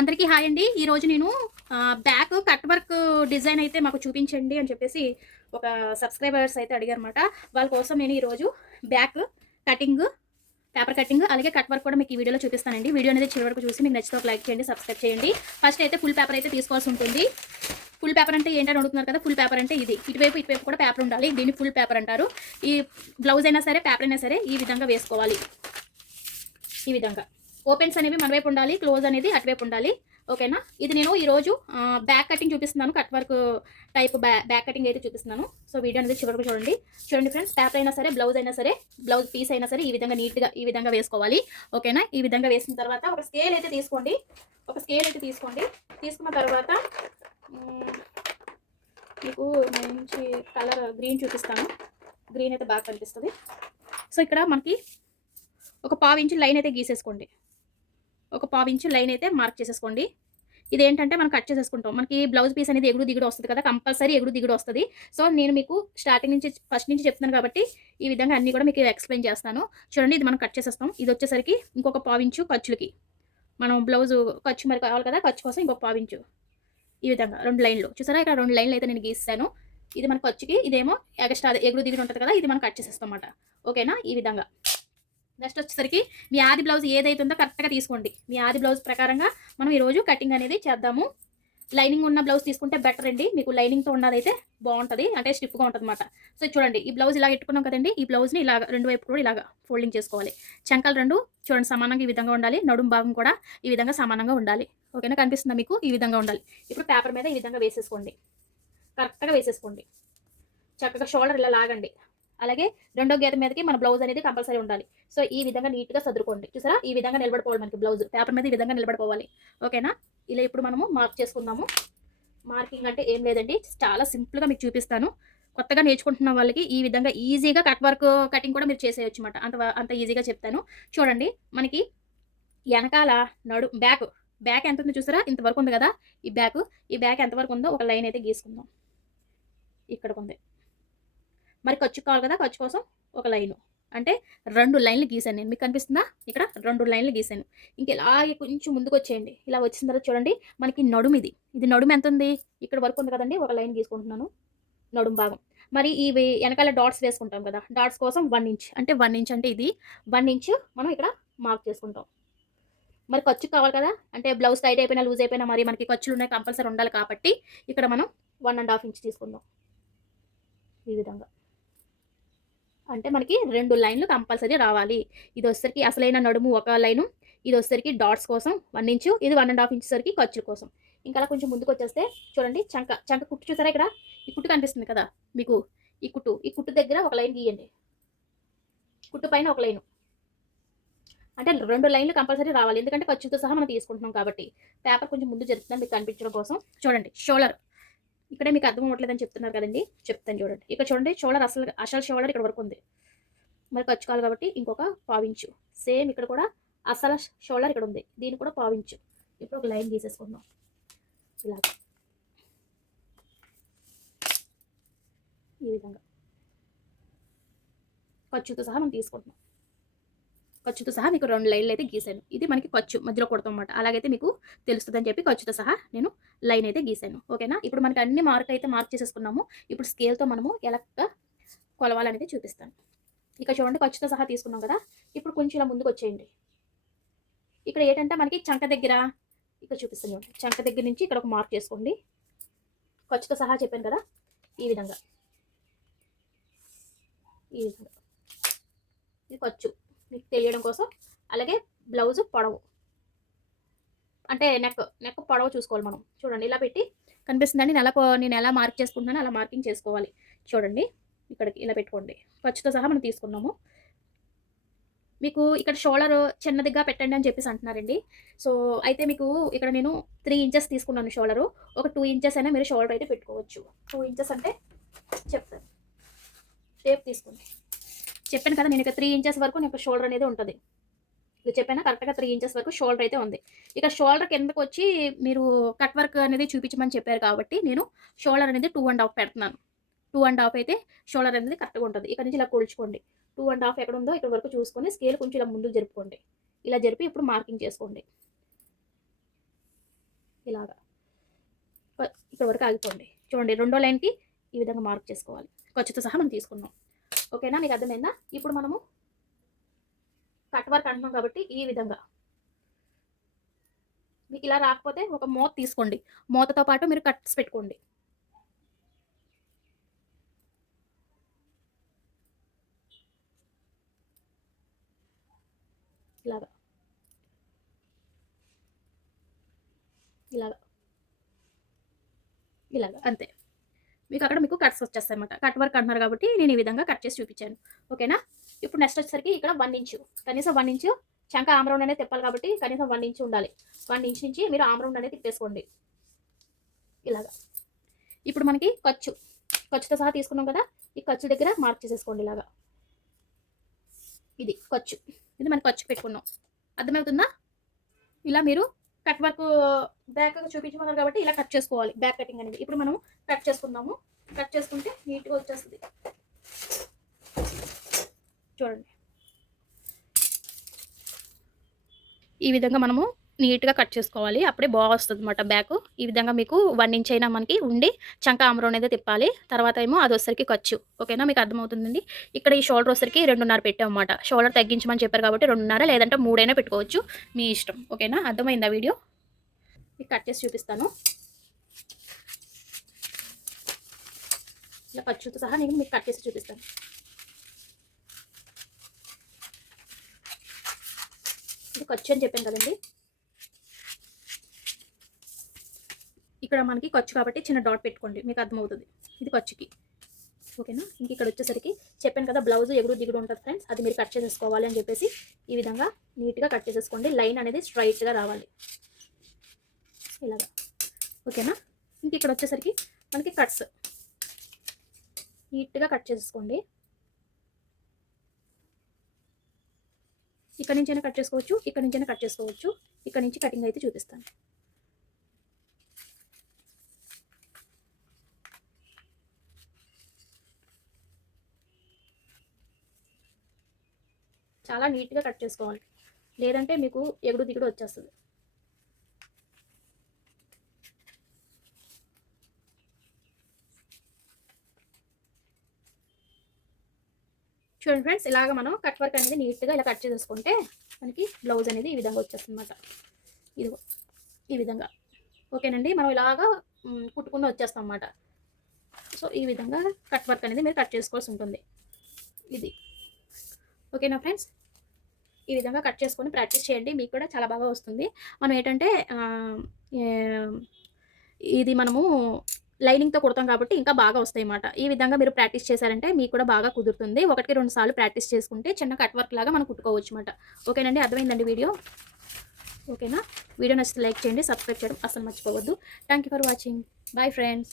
అందరికీ హాయ్ అండి. ఈరోజు నేను బ్యాక్ కట్ వర్క్ డిజైన్ అయితే మాకు చూపించండి అని చెప్పేసి ఒక సబ్స్క్రైబర్స్ అయితే అడిగారన్నమాట. వాళ్ళ కోసం నేను ఈరోజు బ్యాక్ కటింగ్, పేపర్ కటింగ్ అలాగే కట్ వర్క్ కూడా మీకు ఈ వీడియోలో చూపిస్తానండి. వీడియో అనేది చివరి వరకు చూసి మీకు నచ్చితే ఒక లైక్ చేయండి, సబ్స్క్రైబ్ చేయండి. ఫస్ట్ అయితే ఫుల్ పేపర్ అయితే తీసుకోవాల్సి ఉంటుంది. ఫుల్ పేపర్ అంటే ఏంటని అడుగుతున్నారు కదా. ఫుల్ పేపర్ అంటే ఇది. ఇటువైపు కూడా పేపర్ ఉండాలి. దీన్ని ఫుల్ పేపర్ అంటారు. ఈ బ్లౌజ్ అయినా సరే, పేపర్ అయినా సరే ఈ విధంగా వేసుకోవాలి. ఈ విధంగా ఓపెన్స్ అనేవి మన వైపు ఉండాలి, క్లోజ్ అనేది అటువైపు ఉండాలి. ఓకేనా. ఇది నేను ఈరోజు బ్యాక్ కటింగ్ చూపిస్తున్నాను. Cut work type back cutting అయితే చూపిస్తున్నాను. సో వీడియో అనేది చివరికి చూడండి ఫ్రెండ్స్. పేపర్ అయినా సరే, బ్లౌజ్ అయినా సరే, బ్లౌజ్ పీస్ అయినా సరే ఈ విధంగా నీట్గా ఈ విధంగా వేసుకోవాలి. ఓకేనా. ఈ విధంగా వేసిన తర్వాత ఒక స్కేల్ అయితే తీసుకోండి. తీసుకున్న తర్వాత మీకు మంచి కలర్ గ్రీన్ చూపిస్తాను. గ్రీన్ అయితే బాగా కనిపిస్తుంది. సో ఇక్కడ మనకి ఒక 1/2 ఇంచు లైన్ అయితే గీసేసుకోండి. ఒక 1/2 ఇంచు లైన్ అయితే మార్క్ చేసేసుకోండి. ఇదేంటంటే మనం కట్ చేసేసుకుంటాం. మనకి బ్లౌజ్ పీస్ అనేది ఎగుడు దిగుడు వస్తుంది కదా, కంపల్సరీ ఎగుడు దిగుడు వస్తుంది. సో నేను మీకు స్టార్టింగ్ నుంచి ఫస్ట్ నుంచి చెప్తున్నాను కాబట్టి ఈ విధంగా అన్నీ కూడా మీకు ఎక్స్ప్లెయిన్ చేస్తాను. చూడండి, ఇది మనం కట్ చేసేస్తాం. ఇది వచ్చేసరికి ఇంకొక 1/2 ఇంచు ఖర్చులకి మనం బ్లౌజు ఖర్చు మరి కావాలి కదా, ఖర్చు కోసం ఇంకొక 1/2 ఇంచు ఈ విధంగా 2 లైన్లు చూసారా. ఇక్కడ 2 లైన్లు అయితే నేను గీసాను. ఇది మన ఖర్చుకి, ఇదేమో ఎక్స్ట్రా ఎగుడు దిగుడు ఉంటుంది కదా, ఇది మనం కట్ చేసేస్తాం అన్నమాట. ఓకేనా. ఈ విధంగా నెక్స్ట్ వచ్చేసరికి మీ ఆది బ్లౌజ్ ఏదైతే ఉందో కరెక్ట్గా తీసుకోండి. మీ ఆది బ్లౌజ్ ప్రకారంగా మనం ఈరోజు కటింగ్ అనేది చేద్దాము. లైనింగ్ ఉన్న బ్లౌజ్ తీసుకుంటే బెటర్ అండి. మీకు లైనింగ్తో ఉన్నదైతే బాగుంటుంది, అంటే స్టిఫ్గా ఉంటుంది అనమాట. సో చూడండి, ఈ బ్లౌజ్ ఇలా పెట్టుకున్నాం కదండి. ఈ బ్లౌజ్ని ఇలాగ రెండు వైపు కూడా ఇలాగ ఫోల్డింగ్ చేసుకోవాలి. చంకలు రెండు చూడండి సమానంగా ఈ విధంగా ఉండాలి. నడుము భాగం కూడా ఈ విధంగా సమానంగా ఉండాలి. ఓకేనా. కనిపిస్తుందా మీకు? ఈ విధంగా ఉండాలి. ఇప్పుడు పేపర్ మీద ఈ విధంగా వేసేసుకోండి. కరెక్ట్గా వేసేసుకోండి. చక్కగా షోల్డర్ ఇలా లాగండి. అలాగే రెండో గీత మీదకి మన బ్లౌజ్ అనేది కంపల్సరీ ఉండాలి. సో ఈ విధంగా నీట్గా సదురుకోండి. చూసారా, ఈ విధంగా నిలబడిపోవాలి మనకి బ్లౌజ్ పేపర్ మీద ఈ విధంగా నిలబడిపోవాలి. ఓకేనా. ఇలా ఇప్పుడు మనము మార్క్ చేసుకుందాము. మార్కింగ్ అంటే ఏం లేదండి, చాలా సింపుల్గా మీకు చూపిస్తాను. కొత్తగా నేర్చుకుంటున్న వాళ్ళకి ఈ విధంగా ఈజీగా కట్ వర్క్ కటింగ్ కూడా మీరు చేసేయచ్చు అన్నమాట. అంత ఈజీగా చెప్తాను. చూడండి, మనకి వెనకాల బ్యాక్ ఎంత ఉందో చూసారా, ఇంతవరకు ఉంది కదా. ఈ బ్యాక్ ఎంతవరకు ఉందో ఒక లైన్ అయితే గీసుకుందాం. ఇక్కడికి ఉంది. మరి ఖర్చు కావాలి కదా, ఖర్చు కోసం ఒక లైను, అంటే 2 లైన్లు గీసాను నేను. మీకు కనిపిస్తుందా? ఇక్కడ 2 లైన్లు గీసాను. ఇంక ఇలాగే కొంచెం ముందుకు వచ్చేయండి. ఇలా వచ్చిన తర్వాత చూడండి, మనకి నడుము ఇది నడుము ఎంత ఉంది? ఇక్కడ వరకు ఉంది కదండి. ఒక లైన్ గీసుకుంటున్నాను, నడుము భాగం. మరి ఇవి వెనకాల డాట్స్ వేసుకుంటాం కదా, డాట్స్ కోసం 1 ఇంచ్, అంటే 1 ఇంచ్ అంటే ఇది 1 ఇంచ్ మనం ఇక్కడ మార్క్ చేసుకుంటాం. మరి ఖర్చు కావాలి కదా, అంటే బ్లౌజ్ టైట్ అయిపోయినా లూజ్ అయిపోయినా మరి మనకి ఖర్చులు ఉన్నాయి, కంపల్సరీ ఉండాలి కాబట్టి ఇక్కడ మనం 1.5 ఇంచ్ తీసుకుందాం. ఈ విధంగా అంటే మనకి 2 లైన్లు కంపల్సరీ రావాలి. ఇది వచ్చేసరికి అసలైన నడుము ఒక లైను, ఇది వచ్చేసరికి డాట్స్ కోసం 1 ఇంచు, ఇది 1.5 ఇంచ్ సరికి ఖర్చుల కోసం. ఇంకా అలా కొంచెం ముందుకు వచ్చేస్తే చూడండి, చంక కుట్టు చూసారా. ఇక్కడ ఈ కుట్టు కనిపిస్తుంది కదా మీకు. ఈ కుట్టు దగ్గర ఒక లైన్ గీయండి. కుట్టు పైన ఒక లైను, అంటే 2 లైన్లు కంపల్సరీ రావాలి. ఎందుకంటే ఖర్చుతో సహా మనం తీసుకుంటున్నాం కాబట్టి. పేపర్ కొంచెం ముందు జరుగుతుంది మీకు కనిపించడం కోసం. చూడండి, షోల్డర్ ఇక్కడే మీకు అర్థం అవ్వట్లేదని చెప్తున్నారు కదండి, చెప్తాను చూడండి. ఇక్కడ చూడండి, షోల్డర్ అసలు షోల్డర్ ఇక్కడ వరకు ఉంది. మరి ఖర్చు కావాలి కాబట్టి ఇంకొక 1/2 ఇంచు. సేమ్ ఇక్కడ కూడా అసలు షోల్డర్ ఇక్కడ ఉంది, దీన్ని కూడా 1/2 ఇంచు. ఇప్పుడు ఒక లైన్ గీసేసుకుందాం ఇలా ఈ విధంగా. ఖర్చుతో సహా మనం తీసుకుంటున్నాం. ఖర్చుతో సహా మీకు 2 లైన్లు అయితే గీసాను. ఇది మనకి ఖర్చు మధ్యలో కొడతాం అన్నమాట. అలాగైతే మీకు తెలుస్తుందని చెప్పి ఖర్చుతో సహా నేను లైన్ అయితే గీసాను. ఓకేనా. ఇప్పుడు మనకి అన్ని మార్క్ చేసేసుకున్నాము. ఇప్పుడు స్కేల్తో మనము ఎలా కొలవాలనేది చూపిస్తాను. ఇక చూడండి, ఖర్చుతో సహా తీసుకున్నాం కదా. ఇప్పుడు కొంచెం ఇలా ముందుకు వచ్చేయండి. ఇక్కడ ఏంటంటే మనకి చంక దగ్గర ఇక్కడ చూపిస్తాను చూడండి. చంక దగ్గర నుంచి ఇక్కడ ఒక మార్క్ చేసుకోండి. ఖర్చుతో సహా చెప్పాను కదా, ఈ విధంగా ఇది ఖర్చు మీకు తెలియడం కోసం. అలాగే బ్లౌజ్ పొడవు, అంటే నెక్ పొడవు చూసుకోవాలి మనం. చూడండి, ఇలా పెట్టి కనిపిస్తుందండి. నేను ఎలా మార్క్ చేసుకుంటున్నానో అలా మార్కింగ్ చేసుకోవాలి. చూడండి, ఇక్కడికి ఇలా పెట్టుకోండి. ఖర్చుతో సహా మనం తీసుకున్నాము. మీకు ఇక్కడ షోల్డర్ చిన్నదిగా పెట్టండి అని చెప్పేసి అంటున్నారండి. సో అయితే మీకు ఇక్కడ నేను 3 ఇంచెస్ తీసుకున్నాను షోల్డరు. ఒక 2 ఇంచెస్ అయినా మీరు షోల్డర్ అయితే పెట్టుకోవచ్చు. 2 ఇంచెస్ అంటే చెప్తాను. షేప్ తీసుకోండి. చెప్పాను కదా, నేను ఇక్కడ 3 ఇంచెస్ వరకు నాకు షోల్డర్ అనేది ఉంటుంది. ఇది చెప్పాను కరెక్ట్గా 3 ఇంచెస్ వరకు షోల్డర్ అయితే ఉంది. ఇక్కడ షోల్డర్ కిందకు వచ్చి మీరు కట్ వర్క్ అనేది చూపించమని చెప్పారు కాబట్టి నేను షోల్డర్ అనేది 2.5 పెడుతున్నాను. 2.5 అయితే షోల్డర్ అనేది కరెక్ట్గా ఉంటుంది. ఇక్కడ నుంచి ఇలా కొలుచుకోండి. 2.5 ఎక్కడ ఉందో ఇక్కడ వరకు చూసుకొని స్కేల్ కొంచెం ఇలా ముందుకు జరుపుకోండి. ఇలా జరిపి ఇప్పుడు మార్కింగ్ చేసుకోండి. ఇలాగా ఇక్కడ వరకు ఆగిపోండి. చూడండి రెండో లైన్కి ఈ విధంగా మార్క్ చేసుకోవాలి. ఖర్చుతో సహా మనం తీసుకున్నాం. ఓకేనా, మీకు అర్థమైందా? ఇప్పుడు మనము కట్ వర్క్ అంటున్నాం కాబట్టి ఈ విధంగా మీకు ఇలా రాకపోతే ఒక మూత తీసుకోండి. మూతతో పాటు మీరు కట్స్ పెట్టుకోండి. ఇలాగా ఇలాగా ఇలాగా అంతే. మీకు అక్కడ మీకు కట్స్ వచ్చేస్తాయి అనమాట. కట్ వర్క్ అంటున్నారు కాబట్టి నేను ఈ విధంగా కట్ చేసి చూపించాను. ఓకేనా, ఇప్పుడు నెక్స్ట్ వచ్చేసరికి ఇక్కడ 1 ఇంచు, కనీసం 1 ఇంచు చంక ఆమ్ రౌండ్ అనేది తిప్పాలి కాబట్టి కనీసం 1 ఇంచు ఉండాలి. 1 ఇంచ్ నుంచి మీరు ఆమ్ రౌండ్ అనేది తిప్పేసుకోండి ఇలాగా. ఇప్పుడు మనకి ఖర్చుతో సహా తీసుకున్నాం కదా, ఈ ఖర్చు దగ్గర మార్క్ చేసేసుకోండి ఇలాగా. ఇది ఖర్చు, ఇది మనకి ఖర్చు పెట్టుకున్నాం. అర్థమవుతుందా? ఇలా మీరు కట్ వర్క్ బ్యాక్ చూపించమన్నారు కాబట్టి ఇలా కట్ చేసుకోవాలి. బ్యాక్ కటింగ్ అనేది ఇప్పుడు మనం కట్ చేసుకుందాము. కట్ చేసుకుంటే నీట్గా వచ్చేస్తుంది. చూడండి ఈ విధంగా మనము నీట్గా కట్ చేసుకోవాలి. అప్పుడే బాగా వస్తుంది అనమాట బ్యాక్. ఈ విధంగా మీకు 1 ఇంచ్ అయినా మనకి ఉండి చంక ఆమ్రో అనేది తిప్పాలి. తర్వాత ఏమో అది వచ్చరికి ఖర్చు. ఓకేనా, మీకు అర్థమవుతుందండి. ఇక్కడ ఈ షోల్డర్ వచ్చరికి 2.5 పెట్టామన్నమాట. షోల్డర్ తగ్గించమని చెప్పారు కాబట్టి 2.5 లేదంటే 3 అయినా పెట్టుకోవచ్చు, మీ ఇష్టం. ఓకేనా, అర్థమైందా వీడియో? మీకు కట్ చేసి చూపిస్తాను. ఇలా ఖర్చుతో సహా నేను మీకు కట్ చేసి చూపిస్తాను. ఇది ఖర్చు అని చెప్పాను కదండి. ఇక్కడ మనకి ఖర్చు కాబట్టి చిన్న డాట్ పెట్టుకోండి, మీకు అర్థమవుతుంది. ఇది ఖర్చుకి. ఓకేనా, ఇంక ఇక్కడ వచ్చేసరికి చెప్పాను కదా బ్లౌజ్ ఎగుడు దిగుడు ఉంటుంది ఫ్రెండ్స్, అది మీరు కట్ చేసేసుకోవాలి అని చెప్పేసి ఈ విధంగా నీట్గా కట్ చేసేసుకోండి. లైన్ అనేది స్ట్రైట్గా రావాలి ఇలాగా. ఓకేనా, ఇంక ఇక్కడ వచ్చేసరికి మనకి కట్స్ నీట్గా కట్ చేసేసుకోండి. ఇక్కడ నుంచైనా కట్ చేసుకోవచ్చు, ఇక్కడ నుంచైనా కట్ చేసుకోవచ్చు. ఇక్కడ నుంచి కటింగ్ అయితే చూపిస్తాను. చాలా నీట్గా కట్ చేసుకోవాలి, లేదంటే మీకు ఎగుడు దిగుడు వచ్చేస్తుంది. చూడండి ఫ్రెండ్స్, ఇలాగ మనం కట్ వర్క్ అనేది నీట్గా ఇలా కట్ చేసేసుకుంటే మనకి బ్లౌజ్ అనేది ఈ విధంగా వచ్చేస్తుంది అనమాట. ఇదిగో ఈ విధంగా. ఓకేనండి, మనం ఇలాగా కుట్టుకుని వచ్చేస్తాం అన్నమాట. సో ఈ విధంగా కట్ వర్క్ అనేది మీరు కట్ చేసుకోవాల్సి ఉంటుంది. ఇది ఓకేనా ఫ్రెండ్స్, ఈ విధంగా కట్ చేసుకొని ప్రాక్టీస్ చేయండి, మీకు కూడా చాలా బాగా వస్తుంది. మనం ఏంటంటే ఇది మనము లైనింగ్తో కుడతాం కాబట్టి ఇంకా బాగా వస్తాయి అన్నమాట. ఈ విధంగా మీరు ప్రాక్టీస్ చేశారంటే మీకు కూడా బాగా కుదురుతుంది. 1-2 సార్లు ప్రాక్టీస్ చేసుకుంటే చిన్న కట్ వర్క్ లాగా మనం కుట్టుకోవచ్చు అన్నమాట. ఓకేనండి, అర్థమైందండి వీడియో? ఓకేనా, వీడియో నచ్చితే లైక్ చేయండి, సబ్స్క్రైబ్ చేయడం అసలు మర్చిపోవద్దు. Thank you for watching. Bye friends.